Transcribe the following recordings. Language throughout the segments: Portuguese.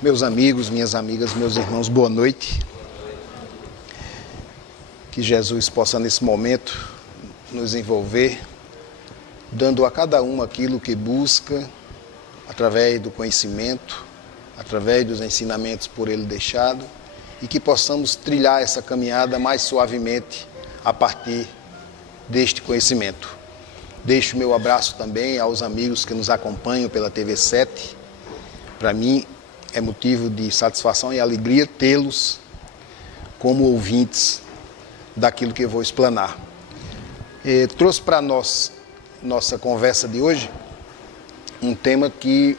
Meus amigos, minhas amigas, meus irmãos, boa noite. Que Jesus possa nesse momento nos envolver, dando a cada um aquilo que busca, através do conhecimento, através dos ensinamentos por Ele deixado, e que possamos trilhar essa caminhada mais suavemente a partir deste conhecimento. Deixo meu abraço também aos amigos que nos acompanham pela TV 7. Para mim é motivo de satisfação e alegria tê-los como ouvintes daquilo que eu vou explanar. Trouxe para nossa conversa de hoje um tema que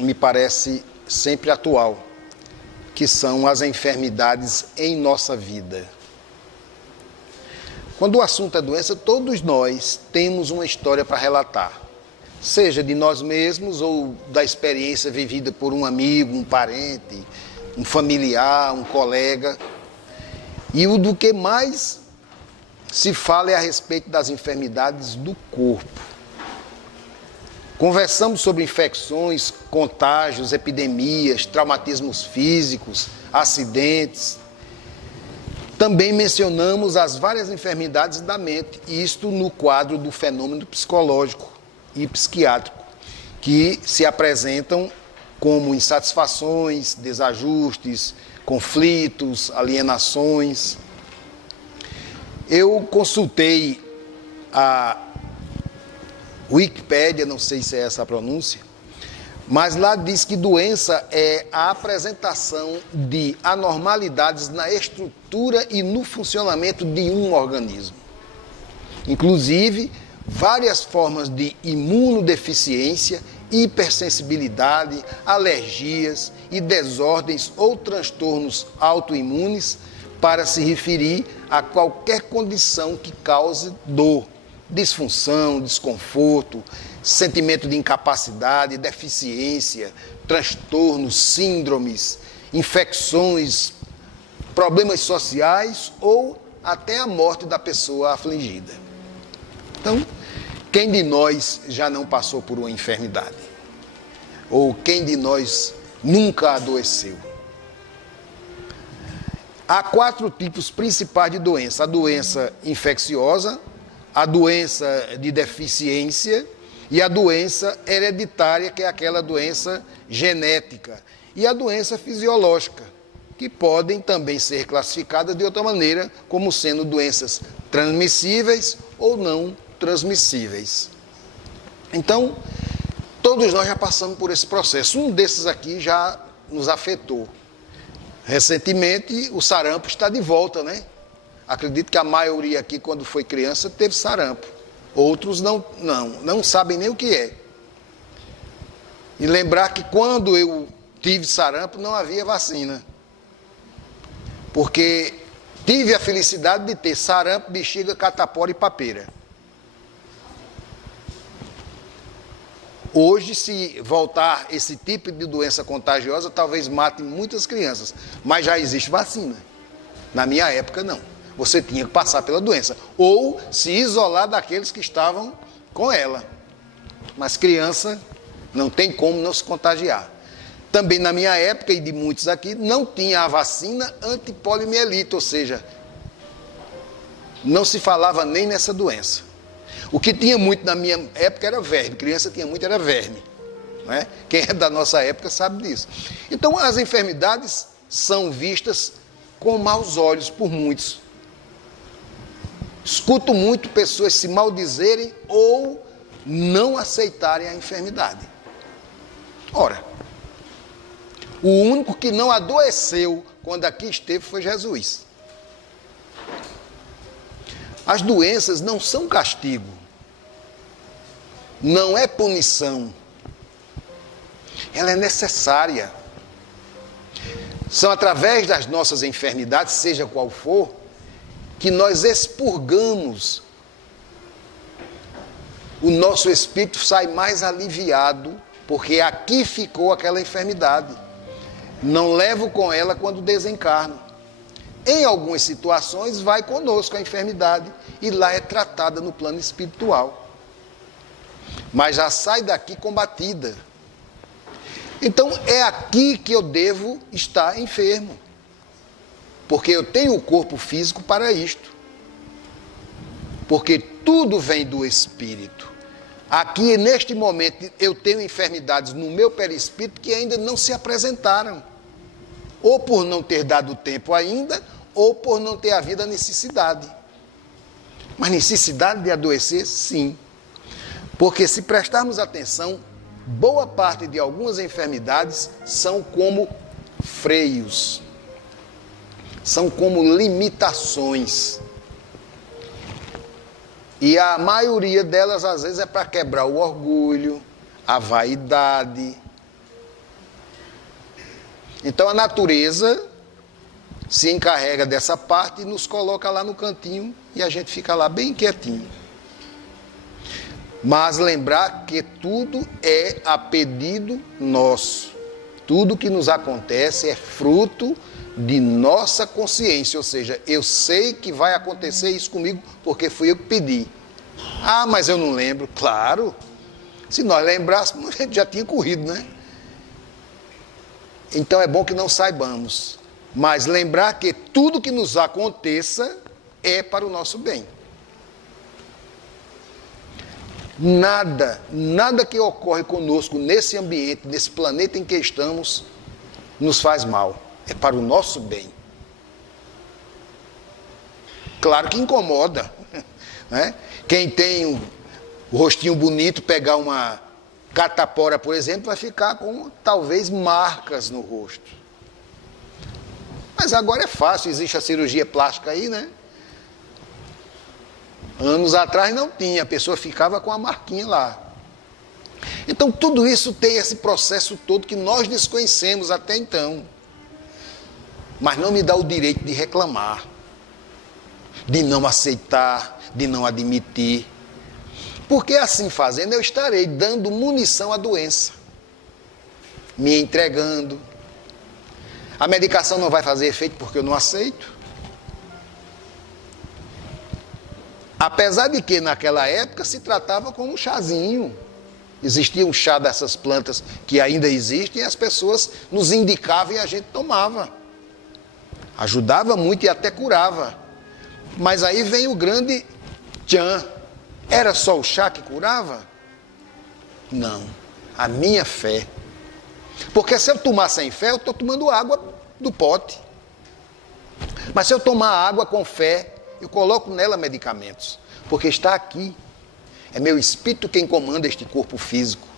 me parece sempre atual, que são as enfermidades em nossa vida. Quando o assunto é doença, todos nós temos uma história para relatar, seja de nós mesmos ou da experiência vivida por um amigo, um parente, um familiar, um colega. E o do que mais se fala é a respeito das enfermidades do corpo. Conversamos sobre infecções, contágios, epidemias, traumatismos físicos, acidentes. Também mencionamos as várias enfermidades da mente, isto no quadro do fenômeno psicológico e psiquiátrico, que se apresentam como insatisfações, desajustes, conflitos, alienações. Eu consultei a Wikipédia, não sei se é essa a pronúncia, mas lá diz que doença é a apresentação de anormalidades na estrutura e no funcionamento de um organismo. Inclusive, várias formas de imunodeficiência, hipersensibilidade, alergias e desordens ou transtornos autoimunes para se referir a qualquer condição que cause dor, disfunção, desconforto, sentimento de incapacidade, deficiência, transtornos, síndromes, infecções, problemas sociais ou até a morte da pessoa afligida. Então, quem de nós já não passou por uma enfermidade? Ou quem de nós nunca adoeceu? Há 4 tipos principais de doença: a doença infecciosa, a doença de deficiência e a doença hereditária, que é aquela doença genética, e a doença fisiológica, que podem também ser classificadas de outra maneira, como sendo doenças transmissíveis ou não transmissíveis. Então, todos nós já passamos por esse processo. Um desses aqui já nos afetou. Recentemente, o sarampo está de volta, né? Acredito que a maioria aqui, quando foi criança, teve sarampo. Outros não sabem nem o que é. E lembrar que quando eu tive sarampo, não havia vacina. Porque tive a felicidade de ter sarampo, bexiga, catapora e papeira. Hoje, se voltar esse tipo de doença contagiosa, talvez mate muitas crianças. Mas já existe vacina. Na minha época, não. Você tinha que passar pela doença. Ou se isolar daqueles que estavam com ela. Mas criança não tem como não se contagiar. Também na minha época, e de muitos aqui, não tinha a vacina antipoliomielite. Ou seja, não se falava nem nessa doença. O que tinha muito na minha época era verme. Criança tinha muito, era verme. Não é? Quem é da nossa época sabe disso. Então, as enfermidades são vistas com maus olhos por muitos. Escuto muito pessoas se maldizerem ou não aceitarem a enfermidade. Ora, o único que não adoeceu quando aqui esteve foi Jesus. As doenças não são castigo, não é punição, ela é necessária. São através das nossas enfermidades, seja qual for, que nós expurgamos, o nosso espírito sai mais aliviado, porque aqui ficou aquela enfermidade. Não levo com ela quando desencarno. Em algumas situações, vai conosco a enfermidade e lá é tratada no plano espiritual. Mas já sai daqui combatida. Então é aqui que eu devo estar enfermo. Porque eu tenho o corpo físico para isto. Porque tudo vem do espírito. Aqui, neste momento, eu tenho enfermidades no meu perispírito que ainda não se apresentaram. Ou por não ter dado tempo ainda, ou por não ter havido a necessidade. Mas necessidade de adoecer, sim. Porque se prestarmos atenção, boa parte de algumas enfermidades são como freios. São como limitações. E a maioria delas, às vezes, é para quebrar o orgulho, a vaidade. Então, a natureza se encarrega dessa parte e nos coloca lá no cantinho e a gente fica lá bem quietinho. Mas lembrar que tudo é a pedido nosso. Tudo que nos acontece é fruto de nossa consciência, ou seja, eu sei que vai acontecer isso comigo porque fui eu que pedi. Ah, mas eu não lembro. Claro, se nós lembrássemos, a gente já tinha corrido, né? Então é bom que não saibamos, mas lembrar que tudo que nos aconteça é para o nosso bem. Nada que ocorre conosco nesse ambiente, nesse planeta em que estamos, nos faz mal. É para o nosso bem. Claro que incomoda, né? Quem tem o rostinho bonito, pegar uma catapora, por exemplo, vai ficar com talvez marcas no rosto. Mas agora é fácil, existe a cirurgia plástica aí, né? Anos atrás não tinha, a pessoa ficava com a marquinha lá. Então tudo isso tem esse processo todo que nós desconhecemos até então. Mas não me dá o direito de reclamar, de não aceitar, de não admitir. Porque assim fazendo eu estarei dando munição à doença, me entregando. A medicação não vai fazer efeito porque eu não aceito. Apesar de que naquela época se tratava como um chazinho. Existia um chá dessas plantas que ainda existem e as pessoas nos indicavam e a gente tomava. Ajudava muito e até curava. Mas aí vem o grande tchan. Era só o chá que curava? Não. A minha fé. Porque se eu tomar sem fé, eu estou tomando água do pote. Mas se eu tomar água com fé, eu coloco nela medicamentos. Porque está aqui. É meu espírito quem comanda este corpo físico.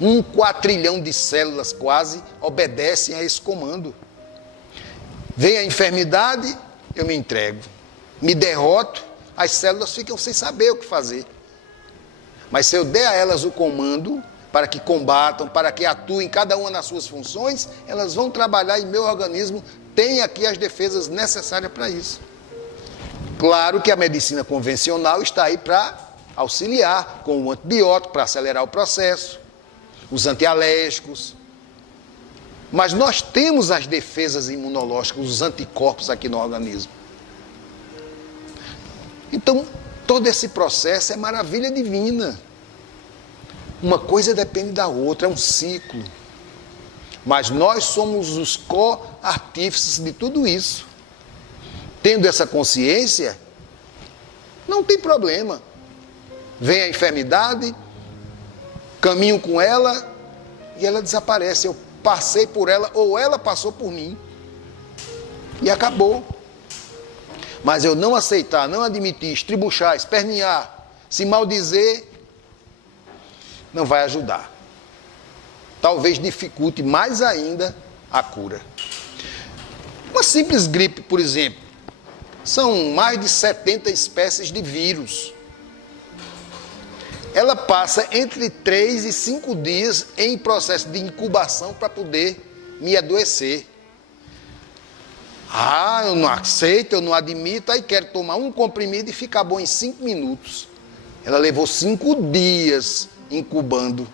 1 quatrilhão de células quase obedecem a esse comando. Vem a enfermidade, eu me entrego. Me derroto, as células ficam sem saber o que fazer. Mas se eu der a elas o comando para que combatam, para que atuem cada uma nas suas funções, elas vão trabalhar e meu organismo tem aqui as defesas necessárias para isso. Claro que a medicina convencional está aí para auxiliar com o antibiótico, para acelerar o processo, os antialérgicos. Mas nós temos as defesas imunológicas, os anticorpos aqui no organismo. Então, todo esse processo é maravilha divina. Uma coisa depende da outra, é um ciclo. Mas nós somos os co-artífices de tudo isso. Tendo essa consciência, não tem problema. Vem a enfermidade, caminho com ela e ela desaparece. Eu passei por ela ou ela passou por mim. E acabou. Mas eu não aceitar, não admitir, estribuchar, espernear, se maldizer, não vai ajudar. Talvez dificulte mais ainda a cura. Uma simples gripe, por exemplo, são mais de 70 espécies de vírus. Ela passa entre 3 e 5 dias em processo de incubação para poder me adoecer. Ah, eu não aceito, eu não admito, aí quero tomar um comprimido e ficar bom em 5 minutos. Ela levou 5 dias incubando.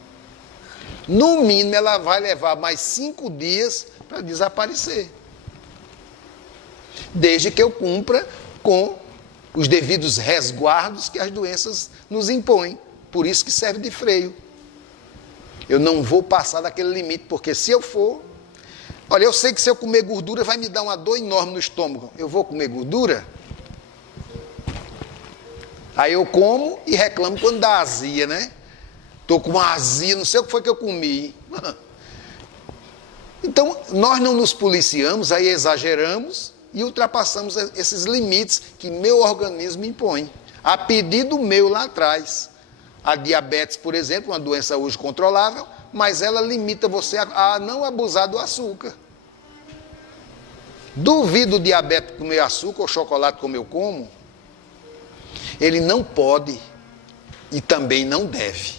No mínimo, ela vai levar mais 5 dias para desaparecer. Desde que eu cumpra com os devidos resguardos que as doenças nos impõem. Por isso que serve de freio. Eu não vou passar daquele limite, porque se eu for... Olha, eu sei que se eu comer gordura vai me dar uma dor enorme no estômago. Eu vou comer gordura? Aí eu como e reclamo quando dá azia, né? Estou com uma azia, não sei o que foi que eu comi. Então, nós não nos policiamos, aí exageramos e ultrapassamos esses limites que meu organismo impõe. A pedido meu lá atrás. A diabetes, por exemplo, uma doença hoje controlável, mas ela limita você a não abusar do açúcar. Duvido o diabético comer açúcar ou chocolate como eu como. Ele não pode e também não deve.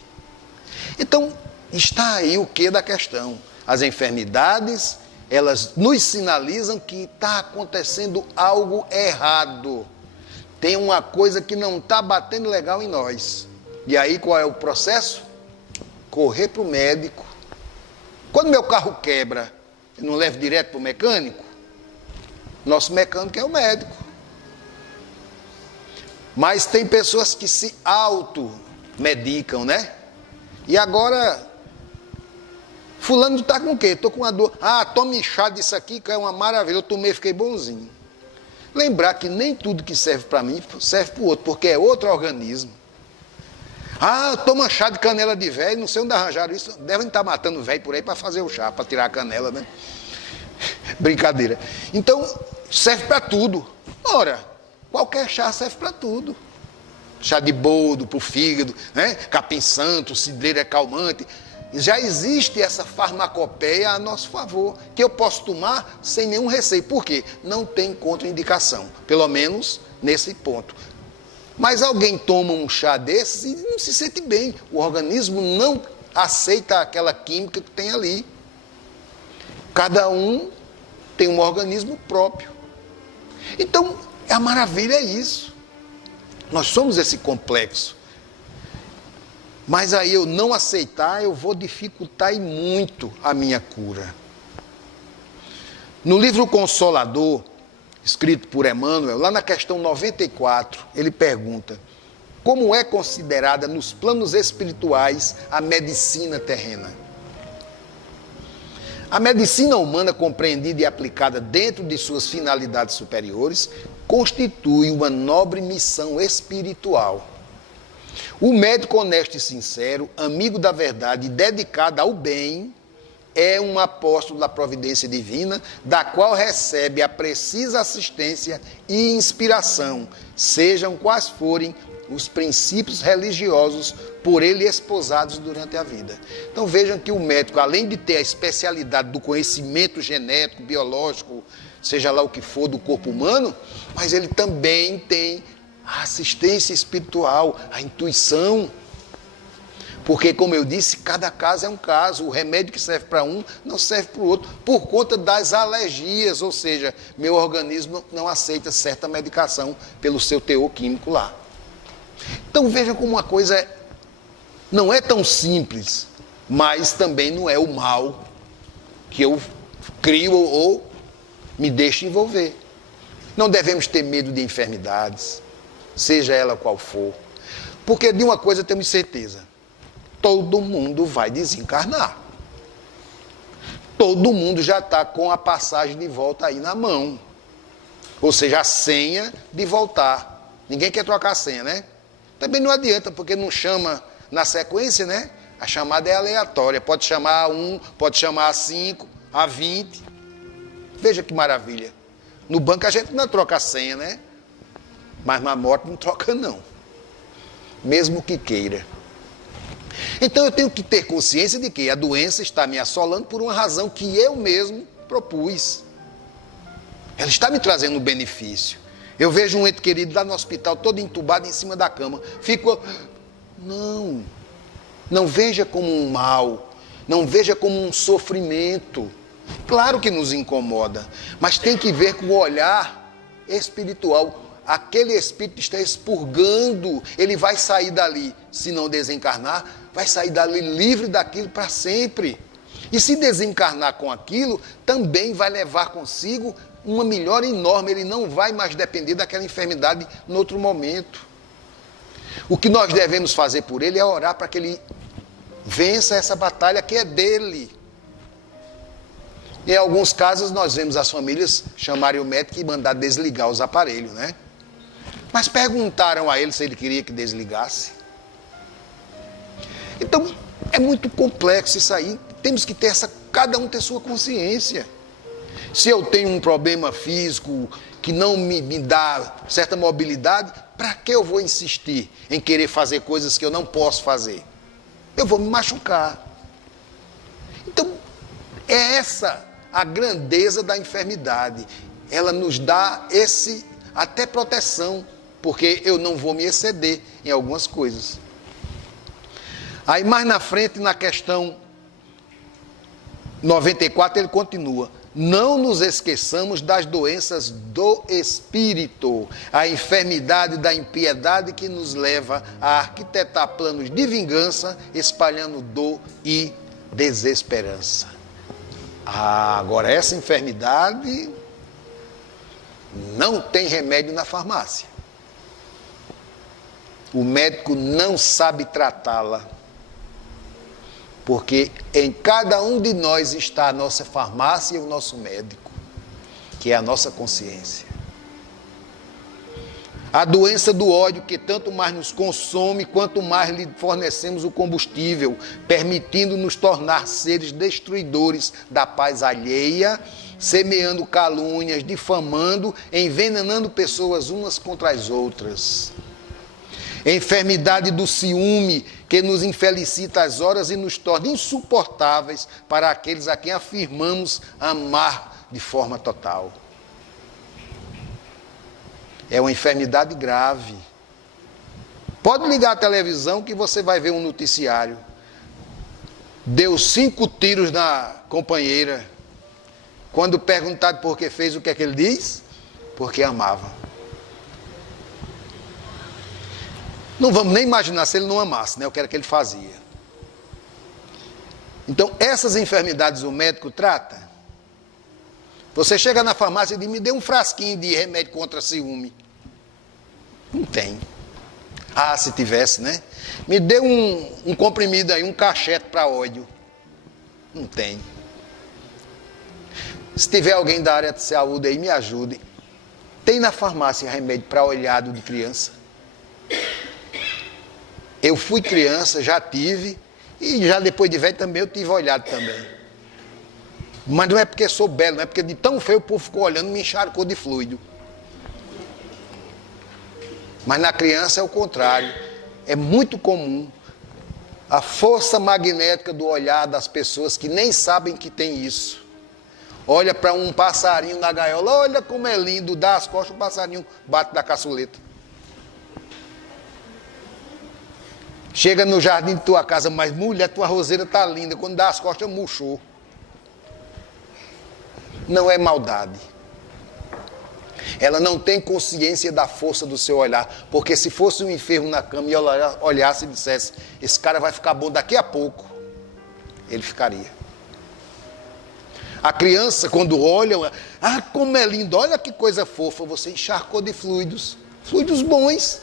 Então, está aí o que da questão. As enfermidades, elas nos sinalizam que está acontecendo algo errado. Tem uma coisa que não está batendo legal em nós. E aí qual é o processo? Correr para o médico. Quando meu carro quebra, eu não levo direto para o mecânico? Nosso mecânico é o médico. Mas tem pessoas que se automedicam, né? E agora, fulano está com o quê? Estou com uma dor. Ah, tome chá disso aqui, que é uma maravilha. Eu tomei e fiquei bonzinho. Lembrar que nem tudo que serve para mim serve para o outro, porque é outro organismo. Ah, toma chá de canela de velho, não sei onde arranjaram isso. Devem estar matando velho por aí para fazer o chá, para tirar a canela, né? Brincadeira. Então, serve para tudo. Ora, qualquer chá serve para tudo. Chá de boldo, para o fígado, né? Capim santo, cidreira é calmante. Já existe essa farmacopeia a nosso favor, que eu posso tomar sem nenhum receio. Por quê? Não tem contraindicação, pelo menos nesse ponto. Mas alguém toma um chá desse e não se sente bem. O organismo não aceita aquela química que tem ali. Cada um tem um organismo próprio. Então, a maravilha é isso. Nós somos esse complexo. Mas aí eu não aceitar, eu vou dificultar e muito a minha cura. No livro Consolador, escrito por Emmanuel, lá na questão 94, ele pergunta: como é considerada nos planos espirituais a medicina terrena? A medicina humana, compreendida e aplicada dentro de suas finalidades superiores, constitui uma nobre missão espiritual. O médico honesto e sincero, amigo da verdade e dedicado ao bem, é um apóstolo da providência divina, da qual recebe a precisa assistência e inspiração, sejam quais forem os princípios religiosos por ele esposados durante a vida. Então vejam que o médico, além de ter a especialidade do conhecimento genético, biológico, seja lá o que for do corpo humano, mas ele também tem a assistência espiritual, a intuição. Porque, como eu disse, cada caso é um caso. O remédio que serve para um não serve para o outro, por conta das alergias, ou seja, meu organismo não aceita certa medicação pelo seu teor químico lá. Então vejam como uma coisa não é tão simples, mas também não é o mal que eu crio ou me deixo envolver. Não devemos ter medo de enfermidades, seja ela qual for, porque de uma coisa temos certeza: todo mundo vai desencarnar. Todo mundo já está com a passagem de volta aí na mão, ou seja, a senha de voltar. Ninguém quer trocar a senha, né? Também não adianta, porque não chama na sequência, né? A chamada é aleatória, pode chamar a 1, pode chamar a 5, a 20. Veja que maravilha. No banco a gente não troca a senha, né? Mas na morte não troca não, mesmo que queira. Então eu tenho que ter consciência de que a doença está me assolando por uma razão que eu mesmo propus. Ela está me trazendo um benefício. Eu vejo um ente querido lá no hospital, todo entubado em cima da cama. Não veja como um mal, não veja como um sofrimento. Claro que nos incomoda, mas tem que ver com o olhar espiritual. Aquele espírito está expurgando, ele vai sair dali, se não desencarnar, vai sair dali livre daquilo para sempre. E se desencarnar com aquilo, também vai levar consigo uma melhora enorme, ele não vai mais depender daquela enfermidade no outro momento. O que nós devemos fazer por ele é orar para que ele Vença essa batalha que é dele. Em alguns casos nós vemos as famílias chamarem o médico e mandar desligar os aparelhos, né? Mas perguntaram a ele se ele queria que desligasse. Então, é muito complexo isso aí. Temos que ter cada um ter sua consciência. Se eu tenho um problema físico que não me dá certa mobilidade, para que eu vou insistir em querer fazer coisas que eu não posso fazer? Eu vou me machucar. Então, é essa a grandeza da enfermidade. Ela nos dá até proteção, porque eu não vou me exceder em algumas coisas. Aí mais na frente, na questão 94, ele continua: não nos esqueçamos das doenças do espírito, a enfermidade da impiedade que nos leva a arquitetar planos de vingança, espalhando dor e desesperança. Agora essa enfermidade não tem remédio na farmácia. O médico não sabe tratá-la. Porque em cada um de nós está a nossa farmácia e o nosso médico, que é a nossa consciência. A doença do ódio que tanto mais nos consome, quanto mais lhe fornecemos o combustível, permitindo-nos tornar seres destruidores da paz alheia, semeando calúnias, difamando, envenenando pessoas umas contra as outras. Enfermidade do ciúme, que nos infelicita as horas e nos torna insuportáveis para aqueles a quem afirmamos amar de forma total. É uma enfermidade grave. Pode ligar a televisão que você vai ver um noticiário. Deu 5 tiros na companheira. Quando perguntado por que fez, o que é que ele diz? Porque amava. Não vamos nem imaginar se ele não amasse, né? O que era que ele fazia. Então, essas enfermidades o médico trata. Você chega na farmácia e diz: me dê um frasquinho de remédio contra ciúme. Não tem. Ah, se tivesse, né? Me dê um comprimido aí, um cachete para ódio. Não tem. Se tiver alguém da área de saúde aí, me ajude. Tem na farmácia remédio para olhado de criança? Eu fui criança, já tive, e já depois de velho também eu tive olhado também. Mas não é porque sou belo, não é porque de tão feio o povo ficou olhando e me encharcou de fluido. Mas na criança é o contrário. É muito comum a força magnética do olhar das pessoas que nem sabem que tem isso. Olha para um passarinho na gaiola, olha como é lindo, dá as costas, o passarinho bate da caçuleta. Chega no jardim de tua casa, mas mulher, tua roseira está linda, quando dá as costas murchou. Não é maldade. Ela não tem consciência da força do seu olhar, porque se fosse um enfermo na cama e ela olhasse e dissesse: esse cara vai ficar bom daqui a pouco, ele ficaria. A criança, quando olha, ah, como é lindo, olha que coisa fofa, você encharcou de fluidos bons.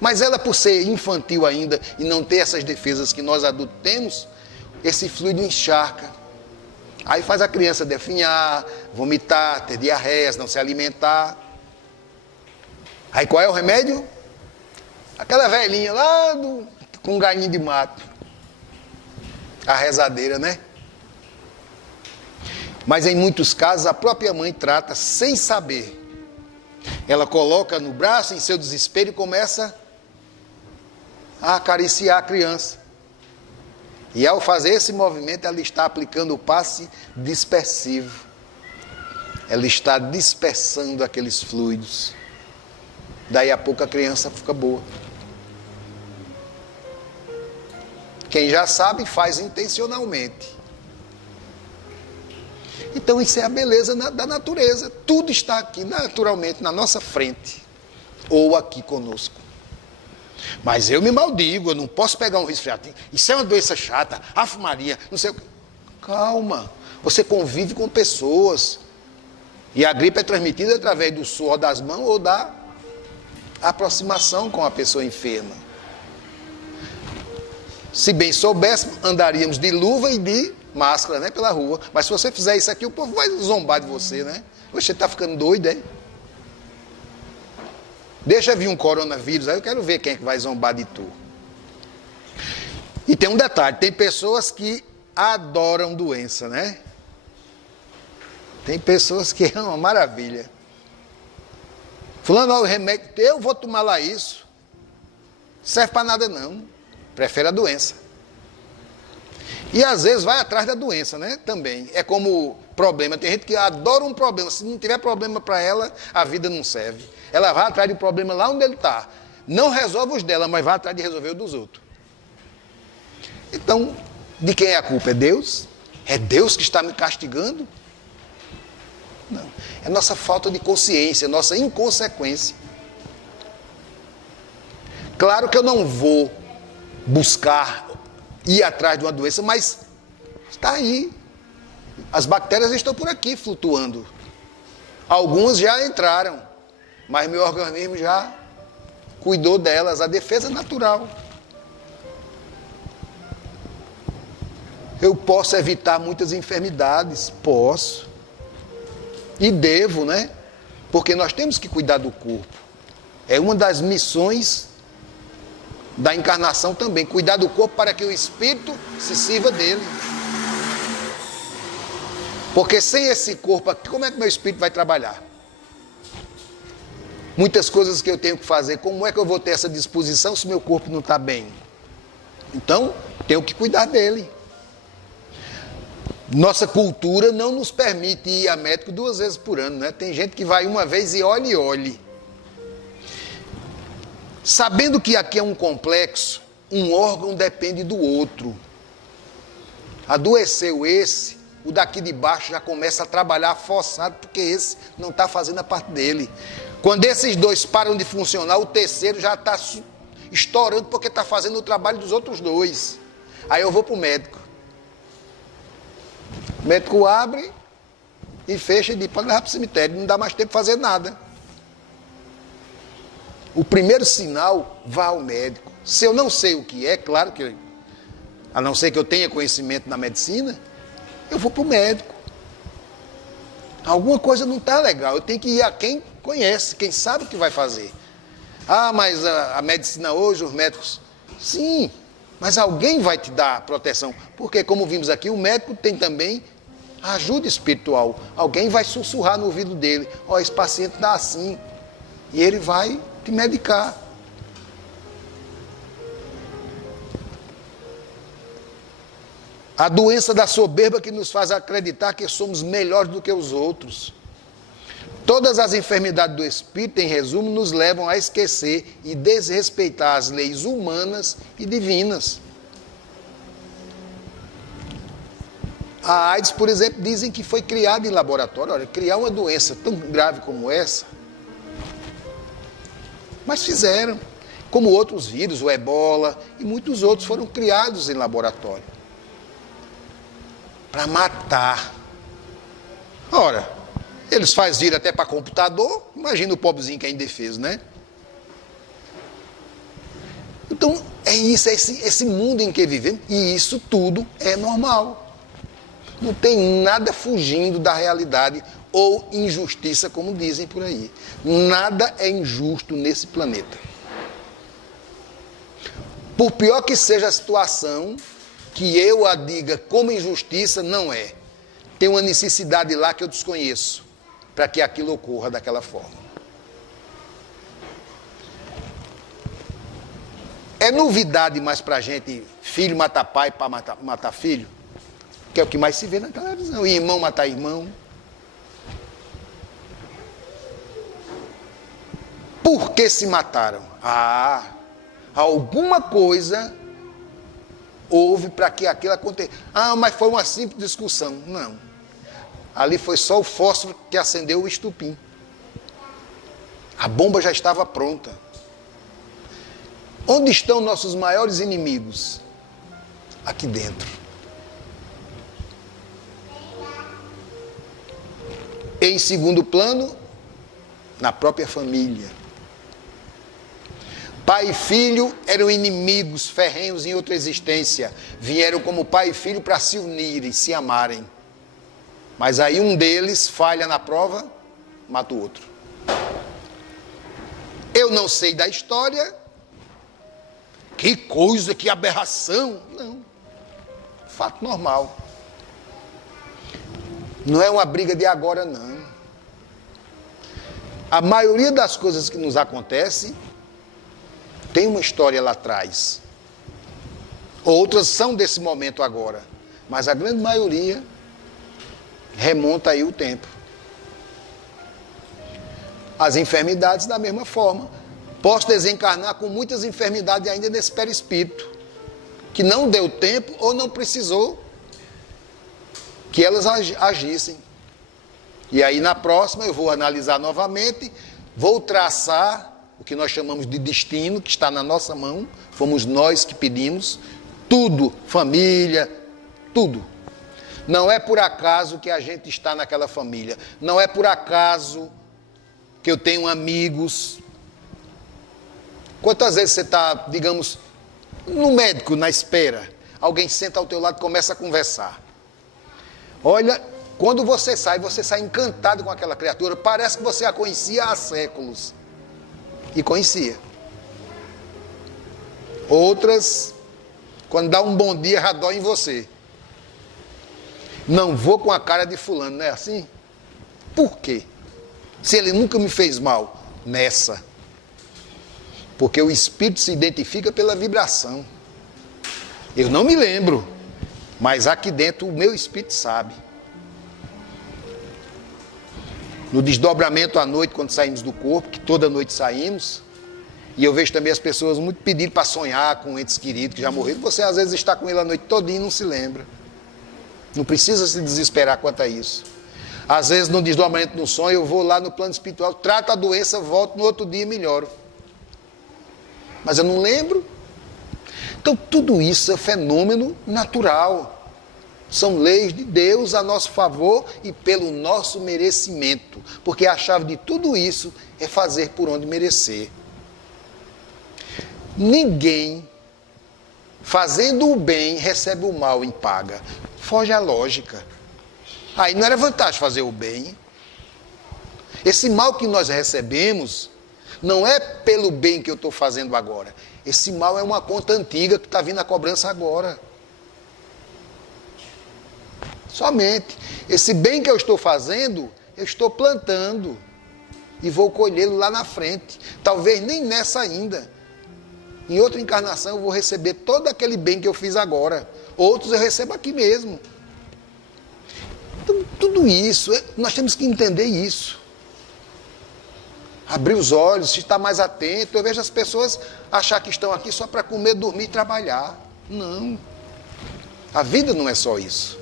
Mas ela, por ser infantil ainda e não ter essas defesas que nós adultos temos, esse fluido encharca. Aí faz a criança definhar, vomitar, ter diarreia, não se alimentar. Aí qual é o remédio? Aquela velhinha lá com um galinho de mato. A rezadeira, né? Mas em muitos casos a própria mãe trata sem saber. Ela coloca no braço em seu desespero e começa a acariciar a criança. E ao fazer esse movimento, ela está aplicando o passe dispersivo. Ela está dispersando aqueles fluidos. Daí a pouco a criança fica boa. Quem já sabe faz intencionalmente. Então isso é a beleza da natureza. Tudo está aqui naturalmente na nossa frente. Ou aqui conosco. Mas eu me maldigo, eu não posso pegar um resfriado. Isso é uma doença chata, Ave Maria, não sei o que. Calma, você convive com pessoas. E a gripe é transmitida através do suor das mãos ou da aproximação com a pessoa enferma. Se bem soubéssemos, andaríamos de luva e de máscara, né, pela rua. Mas se você fizer isso aqui, o povo vai zombar de você, né? Você está ficando doido, é? Deixa vir um coronavírus, aí eu quero ver quem é que vai zombar de tu. E tem um detalhe, tem pessoas que adoram doença, né? Tem pessoas que é uma maravilha. Fulano, olha o remédio, eu vou tomar lá isso. Serve para nada não. Prefere a doença. E às vezes vai atrás da doença, né? Também. É como problema. Tem gente que adora um problema. Se não tiver problema para ela, a vida não serve. Ela vai atrás do problema lá onde ele está. Não resolve os dela, mas vai atrás de resolver os dos outros. Então, de quem é a culpa? É Deus? É Deus que está me castigando? Não. É nossa falta de consciência, nossa inconsequência. Claro que eu não vou buscar ir atrás de uma doença, mas está aí. As bactérias estão por aqui flutuando. Algumas já entraram, mas meu organismo já cuidou delas, a defesa natural. Eu posso evitar muitas enfermidades, posso. E devo, né? Porque nós temos que cuidar do corpo. É uma das missões da encarnação também, cuidar do corpo para que o espírito se sirva dele. Porque sem esse corpo aqui, como é que meu espírito vai trabalhar? Muitas coisas que eu tenho que fazer, como é que eu vou ter essa disposição se meu corpo não está bem? Então, tenho que cuidar dele. Nossa cultura não nos permite ir a médico 2 vezes por ano, né? Tem gente que vai uma vez e olhe. Sabendo que aqui é um complexo, um órgão depende do outro. Adoeceu esse, o daqui de baixo já começa a trabalhar forçado, porque esse não está fazendo a parte dele. Quando esses dois param de funcionar, o terceiro já está estourando, porque está fazendo o trabalho dos outros dois. Aí eu vou para o médico. O médico abre e fecha e diz, pode levar para o cemitério, não dá mais tempo de fazer nada. O primeiro sinal, vá ao médico. Se eu não sei o que é, claro que, a não ser que eu tenha conhecimento na medicina, eu vou para o médico. Alguma coisa não está legal, eu tenho que ir a quem conhece, quem sabe o que vai fazer. Ah, mas a medicina hoje, os médicos... Sim, mas alguém vai te dar proteção. Porque, como vimos aqui, o médico tem também ajuda espiritual. Alguém vai sussurrar no ouvido dele. Ó, esse paciente dá assim. E ele vai te medicar. A doença da soberba que nos faz acreditar que somos melhores do que os outros. Todas as enfermidades do espírito, em resumo, nos levam a esquecer e desrespeitar as leis humanas e divinas. A AIDS, por exemplo, dizem que foi criada em laboratório. Olha, criar uma doença tão grave como essa, mas fizeram. Como outros vírus, o ebola e muitos outros foram criados em laboratório. Para matar. Ora, eles fazem vírus até para computador, imagina o pobrezinho que é indefeso, né? Então, é isso, é esse mundo em que vivemos, e isso tudo é normal. Não tem nada fugindo da realidade ou injustiça, como dizem por aí. Nada é injusto nesse planeta. Por pior que seja a situação, que eu a diga como injustiça, não é. Tem uma necessidade lá que eu desconheço, para que aquilo ocorra daquela forma. É novidade mais para a gente, filho matar pai, pai matar filho? Que é o que mais se vê na televisão. E irmão matar irmão. Por que se mataram? Alguma coisa houve para que aquilo aconteça. Mas foi uma simples discussão. Não. Ali foi só o fósforo que acendeu o estupim. A bomba já estava pronta. Onde estão nossos maiores inimigos? Aqui dentro. Em segundo plano, na própria família. Pai e filho eram inimigos ferrenhos em outra existência. Vieram como pai e filho para se unirem, se amarem. Mas aí um deles falha na prova, mata o outro. Eu não sei da história. Que coisa, que aberração. Não. Fato normal. Não é uma briga de agora, não. A maioria das coisas que nos acontecem tem uma história lá atrás. Outras são desse momento agora. Mas a grande maioria remonta aí o tempo. As enfermidades da mesma forma. Posso desencarnar com muitas enfermidades ainda nesse perispírito, que não deu tempo ou não precisou que elas agissem. E aí na próxima eu vou analisar novamente, vou traçar o que nós chamamos de destino, que está na nossa mão, fomos nós que pedimos, tudo, família, tudo. Não é por acaso que a gente está naquela família, não é por acaso que eu tenho amigos. Quantas vezes você está, digamos, no médico, na espera, alguém senta ao teu lado e começa a conversar. Olha, quando você sai encantado com aquela criatura, parece que você a conhecia há séculos. E conhecia. Outras, quando dá um bom dia, já dói em você. Não vou com a cara de fulano, não é assim? Por quê? Se ele nunca me fez mal, nessa. Porque o espírito se identifica pela vibração. Eu não me lembro, mas aqui dentro o meu espírito sabe. No desdobramento à noite, quando saímos do corpo, que toda noite saímos, e eu vejo também as pessoas muito pedindo para sonhar com entes queridos que já morreram. Você às vezes está com ele a noite todinha e não se lembra. Não precisa se desesperar quanto a isso. Às vezes no desdobramento no sonho, eu vou lá no plano espiritual, trato a doença, volto no outro dia e melhoro. Mas eu não lembro. Então tudo isso é fenômeno natural. São leis de Deus a nosso favor e pelo nosso merecimento. Porque a chave de tudo isso é fazer por onde merecer. Ninguém, fazendo o bem, recebe o mal em paga. Foge à lógica. Aí não era vantagem fazer o bem. Esse mal que nós recebemos não é pelo bem que eu estou fazendo agora. Esse mal é uma conta antiga que está vindo a cobrança agora. Somente. Esse bem que eu estou fazendo, eu estou plantando. E vou colhê-lo lá na frente. Talvez nem nessa ainda. Em outra encarnação eu vou receber todo aquele bem que eu fiz agora. Outros eu recebo aqui mesmo. Então, tudo isso, nós temos que entender isso. Abrir os olhos, estar mais atento. Eu vejo as pessoas achar que estão aqui só para comer, dormir e trabalhar. Não. A vida não é só isso.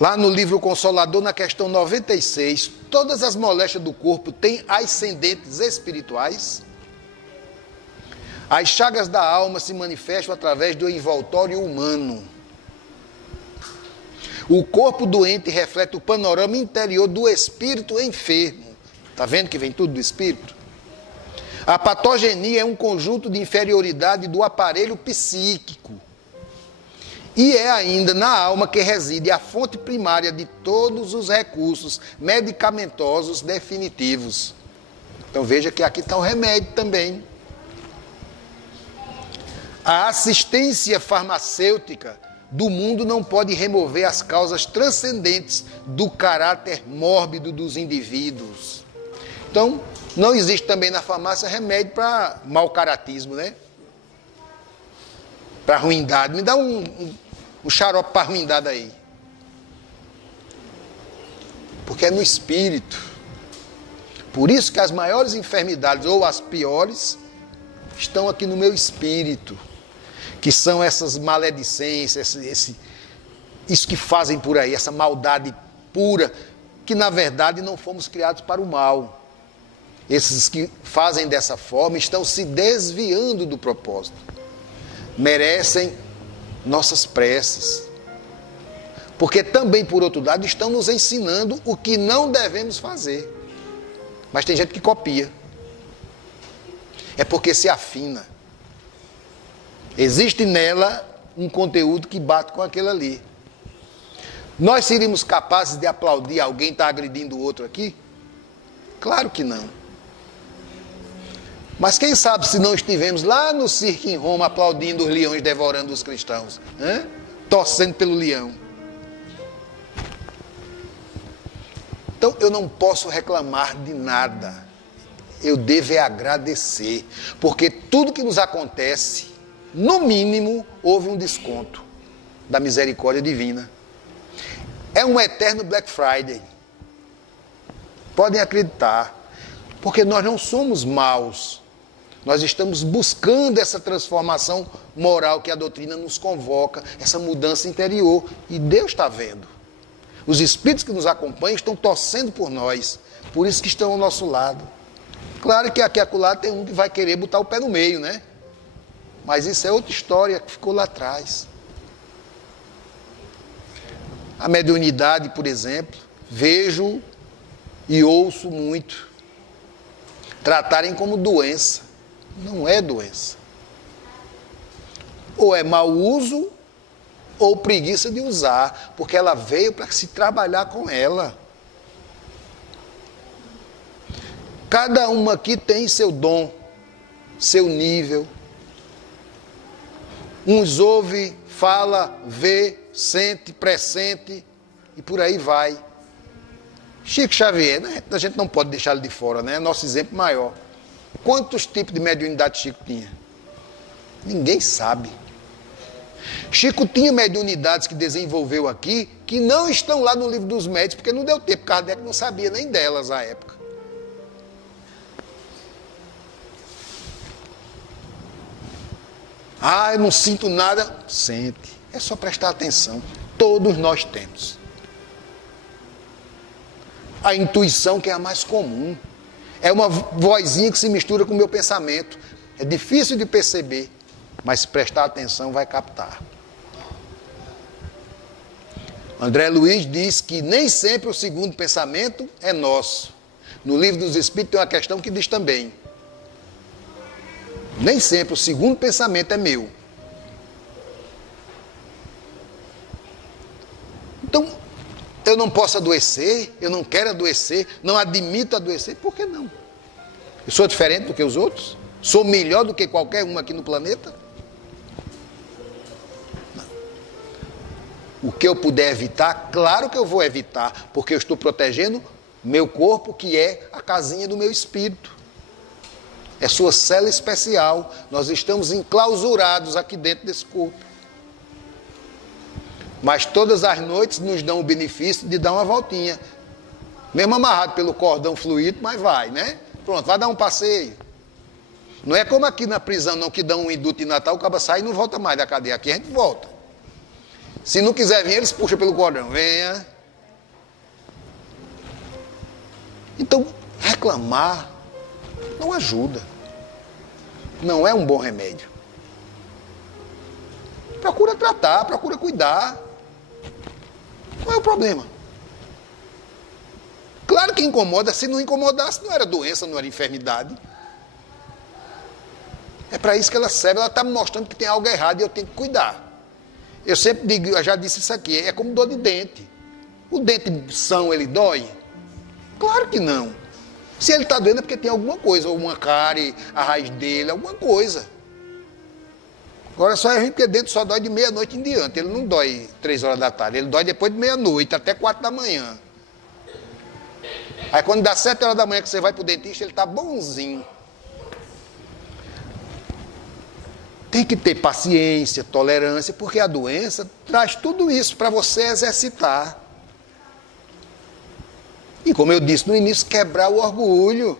Lá no livro Consolador, na questão 96, todas as moléstias do corpo têm ascendentes espirituais. As chagas da alma se manifestam através do envoltório humano. O corpo doente reflete o panorama interior do espírito enfermo. Está vendo que vem tudo do espírito? A patogenia é um conjunto de inferioridade do aparelho psíquico. E é ainda na alma que reside a fonte primária de todos os recursos medicamentosos definitivos. Então veja que aqui está o remédio também. A assistência farmacêutica do mundo não pode remover as causas transcendentes do caráter mórbido dos indivíduos. Então, não existe também na farmácia remédio para mau caratismo, né? Para ruindade. Me dá um xarope para ruindade aí. Porque é no espírito. Por isso que as maiores enfermidades, ou as piores, estão aqui no meu espírito. Que são essas maledicências, isso que fazem por aí, essa maldade pura, que na verdade não fomos criados para o mal. Esses que fazem dessa forma estão se desviando do propósito. Merecem nossas preces. Porque também, por outro lado, estão nos ensinando o que não devemos fazer. Mas tem gente que copia. É porque se afina. Existe nela um conteúdo que bate com aquele ali. Nós seríamos capazes de aplaudir alguém estar agredindo o outro aqui? Claro que não. Mas quem sabe se não estivemos lá no circo em Roma aplaudindo os leões devorando os cristãos, hein? Torcendo pelo leão. Então eu não posso reclamar de nada. Eu devo agradecer, porque tudo que nos acontece, no mínimo, houve um desconto da misericórdia divina. É um eterno Black Friday. Podem acreditar, porque nós não somos maus. Nós estamos buscando essa transformação moral que a doutrina nos convoca, essa mudança interior, e Deus está vendo. Os espíritos que nos acompanham estão torcendo por nós, por isso que estão ao nosso lado. Claro que aqui e acolá tem um que vai querer botar o pé no meio, né? Mas isso é outra história que ficou lá atrás. A mediunidade, por exemplo, vejo e ouço muito tratarem como doença. Não é doença. Ou é mau uso, ou preguiça de usar, porque ela veio para se trabalhar com ela. Cada uma aqui tem seu dom, seu nível. Uns ouve, fala, vê, sente, pressente e por aí vai. Chico Xavier, né? A gente não pode deixar ele de fora, né? Nosso exemplo maior. Quantos tipos de mediunidade Chico tinha? Ninguém sabe. Chico tinha mediunidades que desenvolveu aqui, que não estão lá no livro dos médios, porque não deu tempo, Kardec não sabia nem delas à época. Ah, eu não sinto nada. Sente. É só prestar atenção. Todos nós temos. A intuição, que é a mais comum. É uma vozinha que se mistura com o meu pensamento. É difícil de perceber, mas se prestar atenção vai captar. André Luiz diz que nem sempre o segundo pensamento é nosso. No Livro dos Espíritos tem uma questão que diz também: nem sempre o segundo pensamento é meu. Então, eu não posso adoecer, eu não quero adoecer, não admito adoecer, por que não? Eu sou diferente do que os outros? Sou melhor do que qualquer um aqui no planeta? Não. O que eu puder evitar, claro que eu vou evitar, porque eu estou protegendo meu corpo, que é a casinha do meu espírito. É sua cela especial. Nós estamos enclausurados aqui dentro desse corpo. Mas todas as noites nos dão o benefício de dar uma voltinha. Mesmo amarrado pelo cordão fluido, mas vai, né? Pronto, vai dar um passeio. Não é como aqui na prisão, não, que dão um induto de Natal, o cara sai e não volta mais da cadeia. Aqui a gente volta. Se não quiser vir, eles puxam pelo cordão. Venha. Então, reclamar não ajuda. Não é um bom remédio. Procura tratar, procura cuidar. Qual é o problema? Claro que incomoda. Se não incomodasse, não era doença, não era enfermidade. É para isso que ela serve. Ela está me mostrando que tem algo errado e eu tenho que cuidar. Eu sempre digo, eu já disse isso aqui, é como dor de dente. O dente são, ele dói? Claro que não. Se ele está doendo é porque tem alguma coisa, ou uma cárie, a raiz dele, alguma coisa. Agora só é ruim porque dentro só dói de meia-noite em diante. Ele não dói 3 horas da tarde, ele dói depois de meia-noite, até 4 da manhã. Aí quando dá 7 horas da manhã que você vai para o dentista, ele está bonzinho. Tem que ter paciência, tolerância, porque a doença traz tudo isso para você exercitar. E como eu disse no início, quebrar o orgulho.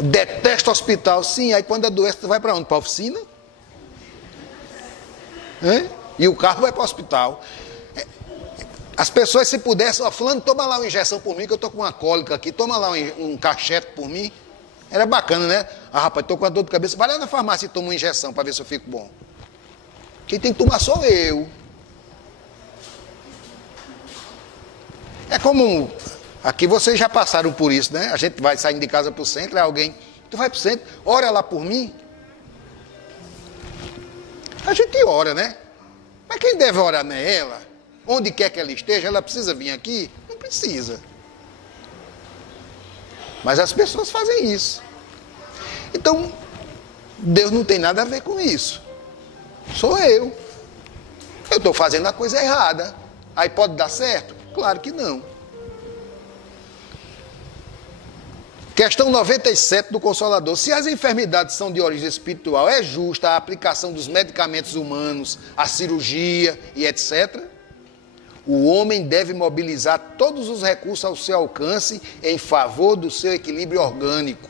Detesto hospital, sim. Aí quando a doença vai para onde? Para a oficina? E o carro vai para o hospital. As pessoas, se pudessem, ó, fulano, toma lá uma injeção por mim, que eu estou com uma cólica aqui, toma lá um cachete por mim. Era bacana, né? Ah, rapaz, estou com uma dor de cabeça. Vai lá na farmácia e toma uma injeção para ver se eu fico bom. Quem tem que tomar sou eu. É como Aqui vocês já passaram por isso, né? A gente vai saindo de casa para o centro, é alguém, tu vai para o centro, ora lá por mim. A gente ora, né? Mas quem deve orar não é ela? Onde quer que ela esteja, ela precisa vir aqui? Não precisa. Mas as pessoas fazem isso. Então, Deus não tem nada a ver com isso. Sou eu. Eu estou fazendo a coisa errada. Aí pode dar certo? Claro que não. Questão 97 do Consolador. Se as enfermidades são de origem espiritual, é justa a aplicação dos medicamentos humanos, a cirurgia e etc.? O homem deve mobilizar todos os recursos ao seu alcance em favor do seu equilíbrio orgânico.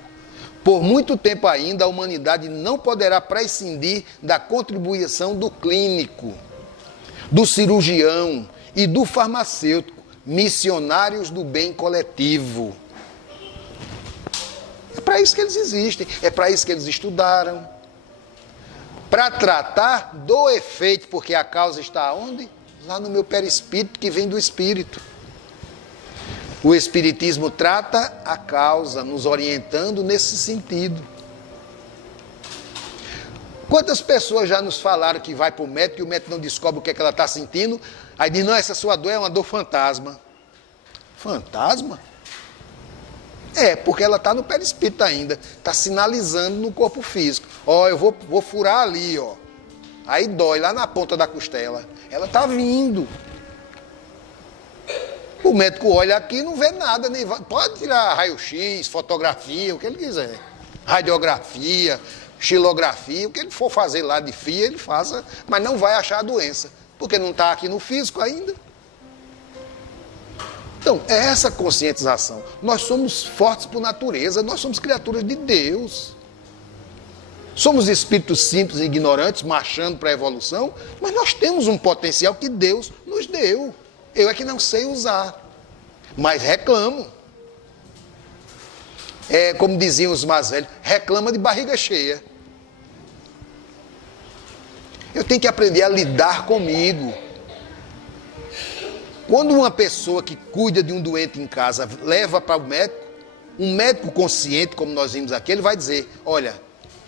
Por muito tempo ainda, a humanidade não poderá prescindir da contribuição do clínico, do cirurgião e do farmacêutico, missionários do bem coletivo. É para isso que eles existem, é para isso que eles estudaram. Para tratar do efeito, porque a causa está onde? Lá no meu perispírito, que vem do espírito. O espiritismo trata a causa, nos orientando nesse sentido. Quantas pessoas já nos falaram que vai para o médico e o médico não descobre o que é que ela está sentindo, aí diz, não, essa sua dor é uma dor fantasma. Fantasma? É, porque ela está no perispírito ainda, está sinalizando no corpo físico. Ó, eu vou furar ali, ó. Aí dói, lá na ponta da costela. Ela está vindo. O médico olha aqui e não vê nada, nem vai. Pode tirar raio-x, fotografia, o que ele quiser. Radiografia, xilografia, o que ele for fazer lá de FIA, ele faça, mas não vai achar a doença, porque não está aqui no físico ainda. Então, é essa conscientização. Nós somos fortes por natureza, nós somos criaturas de Deus. Somos espíritos simples e ignorantes, marchando para a evolução, mas nós temos um potencial que Deus nos deu. Eu é que não sei usar, mas reclamo. É como diziam os mais velhos, reclama de barriga cheia. Eu tenho que aprender a lidar comigo. Quando uma pessoa que cuida de um doente em casa leva para o médico, um médico consciente, como nós vimos aqui, ele vai dizer, olha,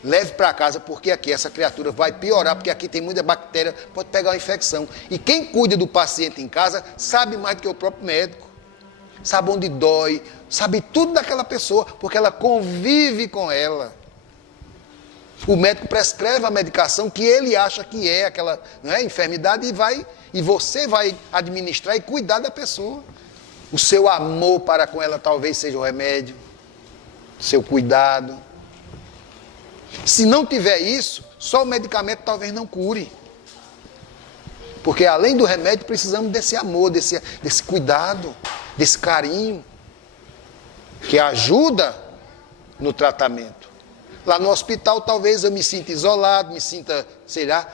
leve para casa porque aqui essa criatura vai piorar, porque aqui tem muita bactéria, pode pegar uma infecção. E quem cuida do paciente em casa sabe mais do que o próprio médico. Sabe onde dói, sabe tudo daquela pessoa, porque ela convive com ela. O médico prescreve a medicação que ele acha que é aquela, não é, enfermidade e você vai administrar e cuidar da pessoa. O seu amor para com ela talvez seja o remédio, seu cuidado. Se não tiver isso, só o medicamento talvez não cure. Porque além do remédio, precisamos desse amor, desse cuidado, desse carinho, que ajuda no tratamento. Lá no hospital, talvez eu me sinta isolado, me sinta, sei lá,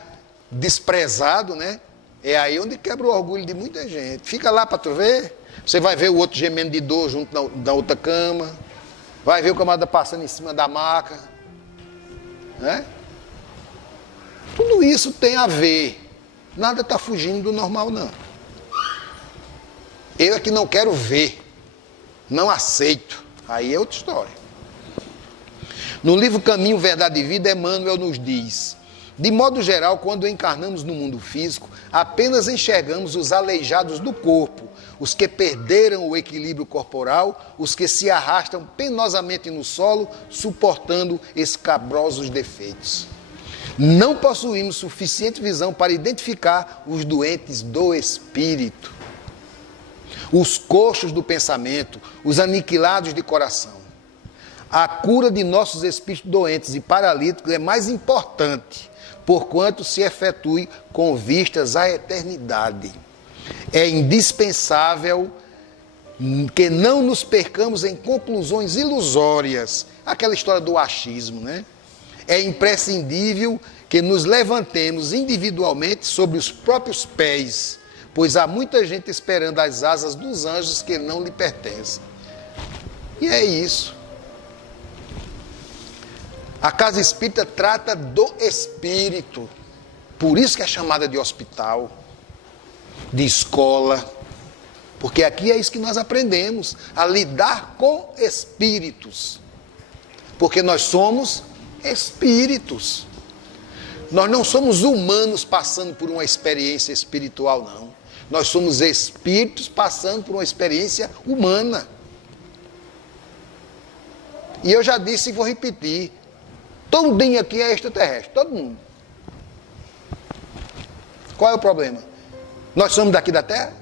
desprezado, né? É aí onde quebra o orgulho de muita gente. Fica lá para tu ver. Você vai ver o outro gemendo de dor junto na outra cama. Vai ver o camarada passando em cima da maca. Né? Tudo isso tem a ver. Nada está fugindo do normal, não. Eu é que não quero ver. Não aceito. Aí é outra história. No livro Caminho, Verdade e Vida, Emmanuel nos diz: de modo geral, quando encarnamos no mundo físico, apenas enxergamos os aleijados do corpo, os que perderam o equilíbrio corporal, os que se arrastam penosamente no solo, suportando escabrosos defeitos. Não possuímos suficiente visão para identificar os doentes do espírito, os coxos do pensamento, os aniquilados de coração. A cura de nossos espíritos doentes e paralíticos é mais importante, porquanto se efetue com vistas à eternidade. É indispensável que não nos percamos em conclusões ilusórias, aquela história do achismo, né? É imprescindível que nos levantemos individualmente sobre os próprios pés, pois há muita gente esperando as asas dos anjos que não lhe pertencem. E é isso. A casa espírita trata do espírito, por isso que é chamada de hospital, de escola, Porque aqui é isso que nós aprendemos, a lidar com espíritos. Porque nós somos espíritos. Nós não somos humanos passando por uma experiência espiritual, não. Nós somos espíritos passando por uma experiência humana. E eu já disse e vou repetir, todo mundo aqui é extraterrestre, todo mundo. Qual é o problema? Nós somos daqui da Terra?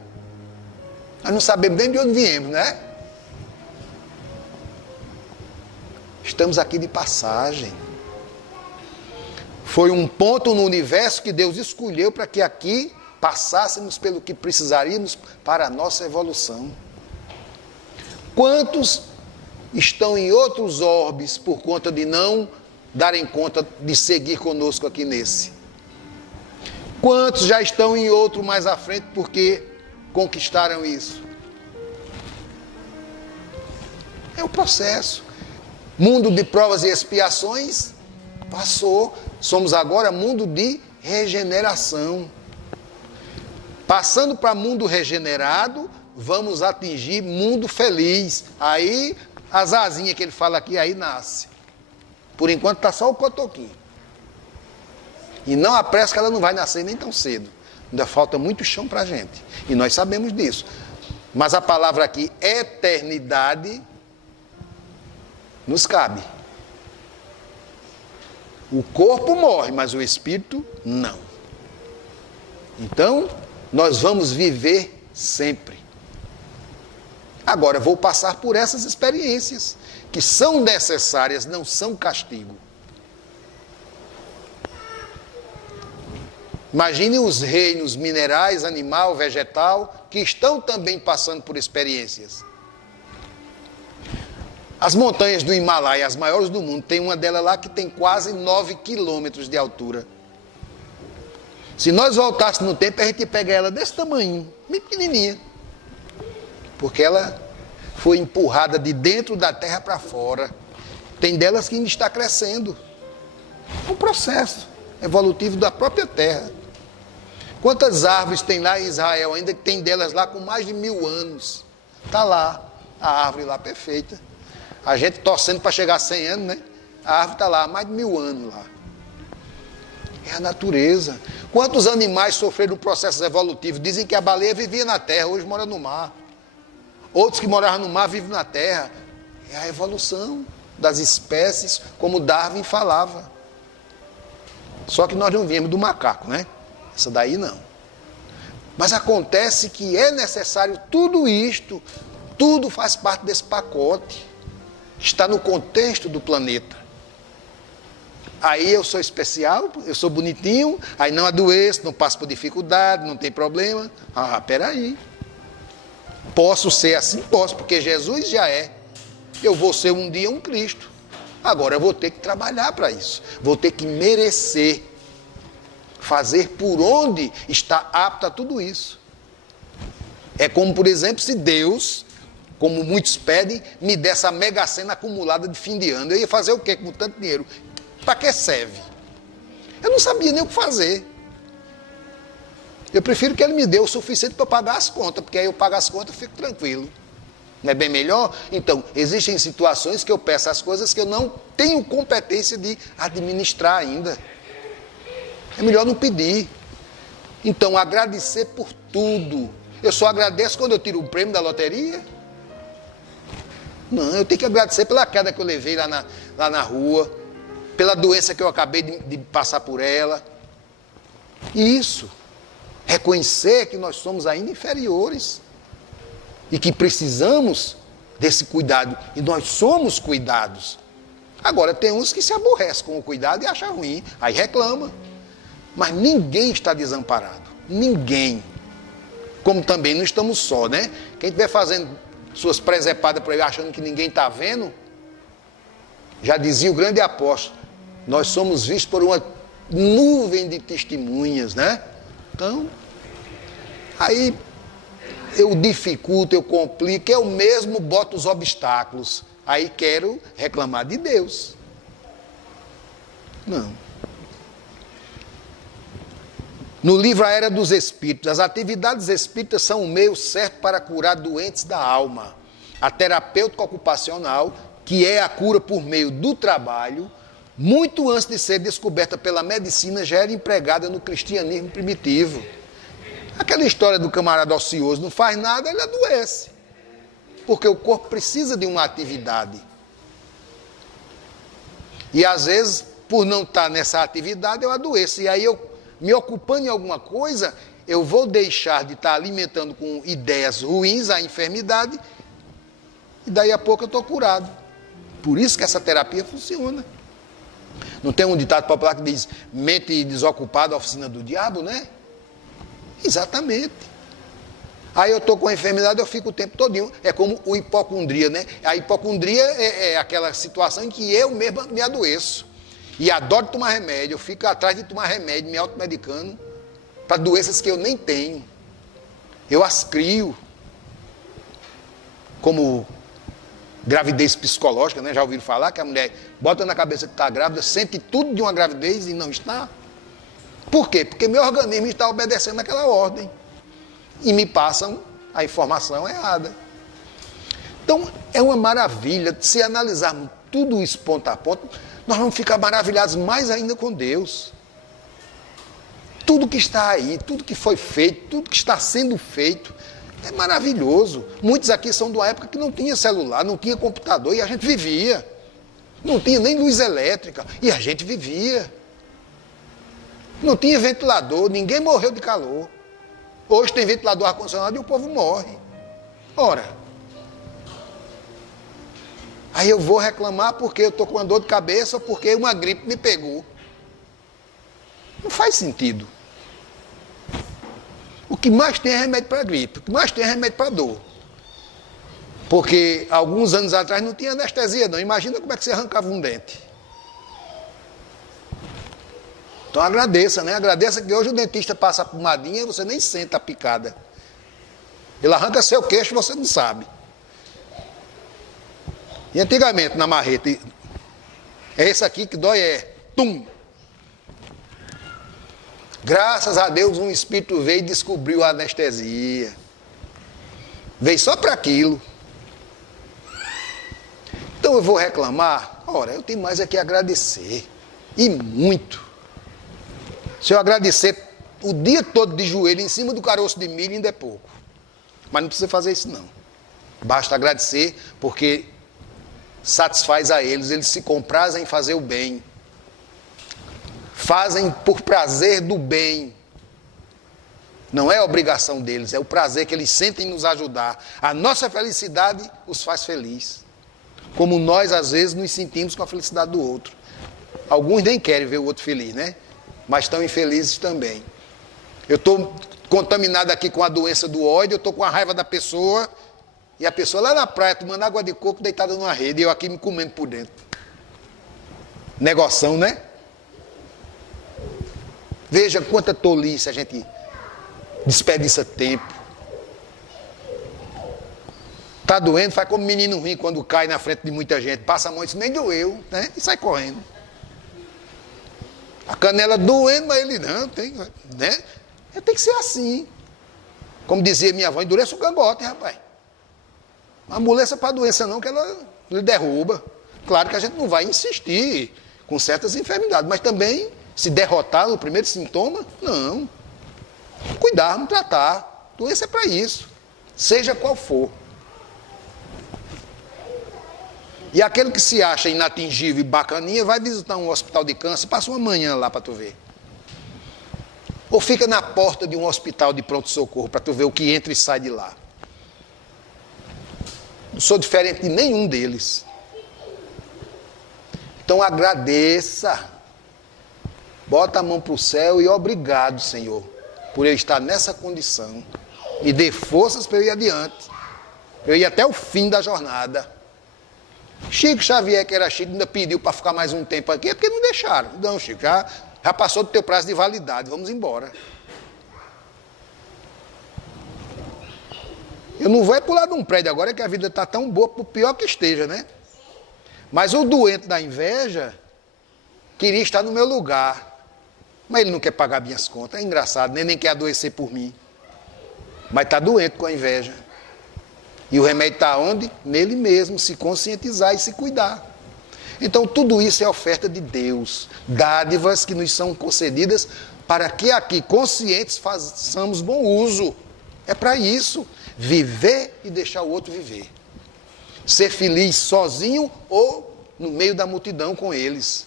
Nós não sabemos nem de onde viemos, né? Estamos aqui de passagem. Foi um ponto no universo que Deus escolheu para que aqui passássemos pelo que precisaríamos para a nossa evolução. Quantos estão em outros orbes por conta de não darem conta de seguir conosco aqui nesse? Quantos já estão em outro mais à frente porque conquistaram isso? É o processo. Mundo de provas e expiações passou. Somos agora mundo de regeneração. Passando para mundo regenerado, vamos atingir mundo feliz. Aí, as asinhas que ele fala aqui, aí nasce. Por enquanto está só o cotoquinho. E não apressa que ela não vai nascer nem tão cedo. Ainda falta muito chão para a gente. E nós sabemos disso. Mas a palavra aqui, eternidade, nos cabe. O corpo morre, mas o espírito não. Então, nós vamos viver sempre. Agora, vou passar por essas experiências, que são necessárias, não são castigo. Imagine os reinos minerais, animal, vegetal, que estão também passando por experiências. As montanhas do Himalaia, as maiores do mundo, tem uma delas lá que tem quase 9 quilômetros de altura. Se nós voltássemos no tempo, a gente pega ela desse tamanho, bem pequenininha. Porque ela foi empurrada de dentro da terra para fora. Tem delas que ainda está crescendo. É um processo evolutivo da própria terra. Quantas árvores tem lá em Israel ainda, que tem delas lá com mais de 1000 anos? Está lá, a árvore lá perfeita. A gente torcendo para chegar a 100 anos, né? A árvore está lá, há mais de 1000 anos lá. É a natureza. Quantos animais sofreram processos evolutivos? Dizem que a baleia vivia na terra, hoje mora no mar. Outros que moravam no mar vivem na terra. É a evolução das espécies, como Darwin falava. Só que nós não viemos do macaco, né? Essa daí não. Mas acontece que é necessário tudo isto, tudo faz parte desse pacote. Está no contexto do planeta. Aí eu sou especial, eu sou bonitinho, aí não adoeço, não passo por dificuldade, não tem problema. Ah, peraí. Posso ser assim? Posso, porque Jesus já é. Eu vou ser um dia um Cristo. Agora eu vou ter que trabalhar para isso. Vou ter que merecer. Fazer por onde está apto a tudo isso. É como, por exemplo, se Deus, como muitos pedem, me desse a mega sena acumulada de fim de ano. Eu ia fazer o quê com tanto dinheiro? Para que serve? Eu não sabia nem o que fazer. Eu prefiro que ele me dê o suficiente para pagar as contas, porque aí eu pago as contas e fico tranquilo. Não é bem melhor? Então, existem situações que eu peço as coisas que eu não tenho competência de administrar ainda. É melhor não pedir. Então, agradecer por tudo. Eu só agradeço quando eu tiro o prêmio da loteria? Não, eu tenho que agradecer pela queda que eu levei lá na rua, pela doença que eu acabei de passar por ela. Isso. Reconhecer que nós somos ainda inferiores e que precisamos desse cuidado. E nós somos cuidados. Agora, tem uns que se aborrecem com o cuidado e acham ruim, aí reclama. Mas ninguém está desamparado. Ninguém. Como também não estamos só, né? Quem estiver fazendo suas presepadas por aí achando que ninguém está vendo, já dizia o grande apóstolo, nós somos vistos por uma nuvem de testemunhas, né? Então, aí eu dificulto, eu complico, eu mesmo boto os obstáculos. Aí quero reclamar de Deus. Não. No livro A Era dos Espíritos, as atividades espíritas são o meio certo para curar doentes da alma. A terapêutica ocupacional, que é a cura por meio do trabalho, muito antes de ser descoberta pela medicina, já era empregada no cristianismo primitivo. Aquela história do camarada ocioso, não faz nada, ele adoece. Porque o corpo precisa de uma atividade. E às vezes, por não estar nessa atividade, eu adoeço. E aí eu, me ocupando em alguma coisa, eu vou deixar de estar alimentando com ideias ruins a enfermidade, e daí a pouco eu estou curado. Por isso que essa terapia funciona. Não tem um ditado popular que diz, mente desocupada, oficina do diabo, né? Exatamente. Aí eu estou com a enfermidade, eu fico o tempo todinho. É como o hipocondria, né? A hipocondria é aquela situação em que eu mesmo me adoeço. E adoro tomar remédio, eu fico atrás de tomar remédio, me automedicando, para doenças que eu nem tenho. Eu as crio. Como gravidez psicológica, né? Já ouviram falar que a mulher bota na cabeça que está grávida, sente tudo de uma gravidez e não está. Por quê? Porque meu organismo está obedecendo aquela ordem. E me passam a informação errada. Então, é uma maravilha. Se analisarmos tudo isso ponto a ponto, nós vamos ficar maravilhados mais ainda com Deus. Tudo que está aí, tudo que foi feito, tudo que está sendo feito, é maravilhoso. Muitos aqui são de uma época que não tinha celular, não tinha computador, e a gente vivia. Não tinha nem luz elétrica, e a gente vivia. Não tinha ventilador, ninguém morreu de calor. Hoje tem ventilador ar-condicionado e o povo morre. Ora, aí eu vou reclamar porque eu estou com uma dor de cabeça ou porque uma gripe me pegou. Não faz sentido. O que mais tem é remédio para gripe, o que mais tem é remédio para dor. Porque alguns anos atrás não tinha anestesia não, imagina como é que você arrancava um dente. Então agradeça, né? Agradeça que hoje o dentista passa a pomadinha e você nem sente a picada. Ele arranca seu queixo e você não sabe. E antigamente na marreta, é esse aqui que dói, tum. Graças a Deus um espírito veio e descobriu a anestesia. Veio só para aquilo. Então eu vou reclamar? Ora, eu tenho mais é que agradecer. E muito. Se eu agradecer o dia todo de joelho em cima do caroço de milho, ainda é pouco. Mas não precisa fazer isso não. Basta agradecer, porque satisfaz a eles se comprazem em fazer o bem. Fazem por prazer do bem. Não é obrigação deles, é o prazer que eles sentem em nos ajudar. A nossa felicidade os faz felizes. Como nós, às vezes, nos sentimos com a felicidade do outro. Alguns nem querem ver o outro feliz, né? Mas estão infelizes também. Eu estou contaminado aqui com a doença do ódio, eu estou com a raiva da pessoa, e a pessoa lá na praia tomando água de coco deitada numa rede, e eu aqui me comendo por dentro. Negoção, né? Veja quanta tolice a gente desperdiça tempo. Está doendo, faz como menino ruim quando cai na frente de muita gente, passa a mão e diz, nem doeu, né? E sai correndo. A canela doendo, mas ele não, tem, né? Tem que ser assim. Como dizia minha avó, endureça o cangote, rapaz. Não amoleça para a doença não, que ela lhe derruba. Claro que a gente não vai insistir com certas enfermidades, mas também se derrotar no primeiro sintoma, não. Cuidar, tratar. Doença é para isso, seja qual for. E aquele que se acha inatingível e bacaninha, vai visitar um hospital de câncer, passa uma manhã lá para tu ver. Ou fica na porta de um hospital de pronto-socorro para tu ver o que entra e sai de lá. Não sou diferente de nenhum deles. Então agradeça. Bota a mão para o céu e obrigado, Senhor, por eu estar nessa condição. Me dê forças para eu ir adiante. Eu ir até o fim da jornada. Chico Xavier, que era Chico, ainda pediu para ficar mais um tempo aqui, é porque não deixaram. Não, Chico, já passou do teu prazo de validade, vamos embora. Eu não vou pular de um prédio agora, que a vida está tão boa, por pior que esteja, né? Mas o doente da inveja queria estar no meu lugar. Mas ele não quer pagar minhas contas. É engraçado, nem quer adoecer por mim. Mas está doente com a inveja. E o remédio está onde? Nele mesmo, se conscientizar e se cuidar. Então tudo isso é oferta de Deus. Dádivas que nos são concedidas para que aqui, conscientes, façamos bom uso. É para isso. Viver e deixar o outro viver. Ser feliz sozinho ou no meio da multidão com eles.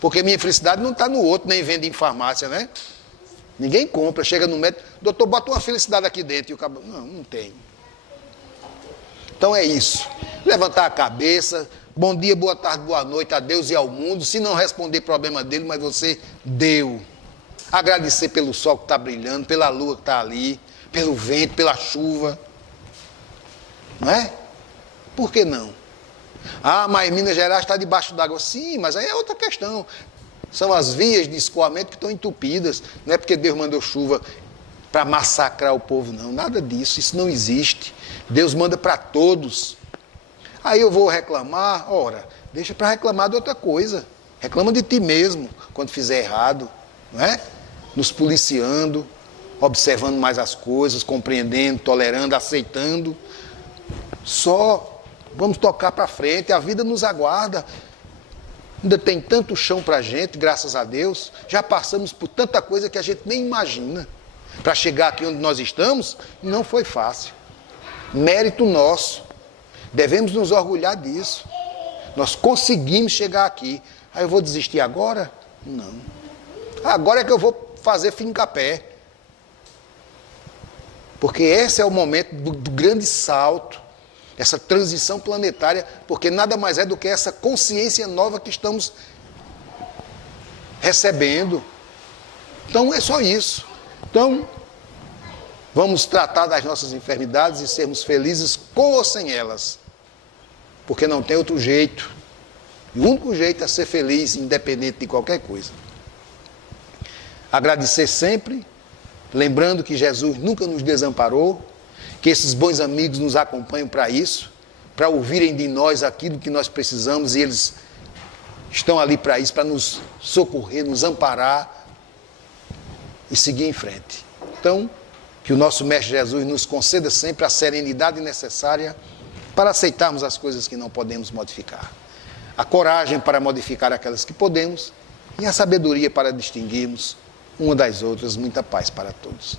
Porque minha felicidade não está no outro, nem vende em farmácia, né? Ninguém compra, chega no médico, doutor, bota uma felicidade aqui dentro. E o cabelo, não tem. Então é isso. Levantar a cabeça, bom dia, boa tarde, boa noite a Deus e ao mundo. Se não responder problema dele, mas você deu. Agradecer pelo sol que está brilhando, pela lua que está ali, pelo vento, pela chuva. Não é? Por que não? Ah, mas Minas Gerais está debaixo d'água. Sim, mas aí é outra questão. São as vias de escoamento que estão entupidas. Não é porque Deus mandou chuva para massacrar o povo, não. Nada disso, isso não existe. Deus manda para todos. Aí eu vou reclamar, ora, deixa para reclamar de outra coisa. Reclama de ti mesmo, quando fizer errado. Não é? Nos policiando, observando mais as coisas, compreendendo, tolerando, aceitando. Só vamos tocar para frente, a vida nos aguarda. Ainda tem tanto chão para a gente, graças a Deus. Já passamos por tanta coisa que a gente nem imagina. Para chegar aqui onde nós estamos, não foi fácil. Mérito nosso. Devemos nos orgulhar disso. Nós conseguimos chegar aqui. Aí eu vou desistir agora? Não. Agora é que eu vou fazer fincapé. Porque esse é o momento do grande salto. Essa transição planetária, porque nada mais é do que essa consciência nova que estamos recebendo. Então é só isso. Então, vamos tratar das nossas enfermidades e sermos felizes com ou sem elas. Porque não tem outro jeito. E o único jeito é ser feliz, independente de qualquer coisa. Agradecer sempre, lembrando que Jesus nunca nos desamparou, que esses bons amigos nos acompanham para isso, para ouvirem de nós aquilo que nós precisamos, e eles estão ali para isso, para nos socorrer, nos amparar e seguir em frente. Então, que o nosso Mestre Jesus nos conceda sempre a serenidade necessária para aceitarmos as coisas que não podemos modificar, a coragem para modificar aquelas que podemos e a sabedoria para distinguirmos uma das outras. Muita paz para todos.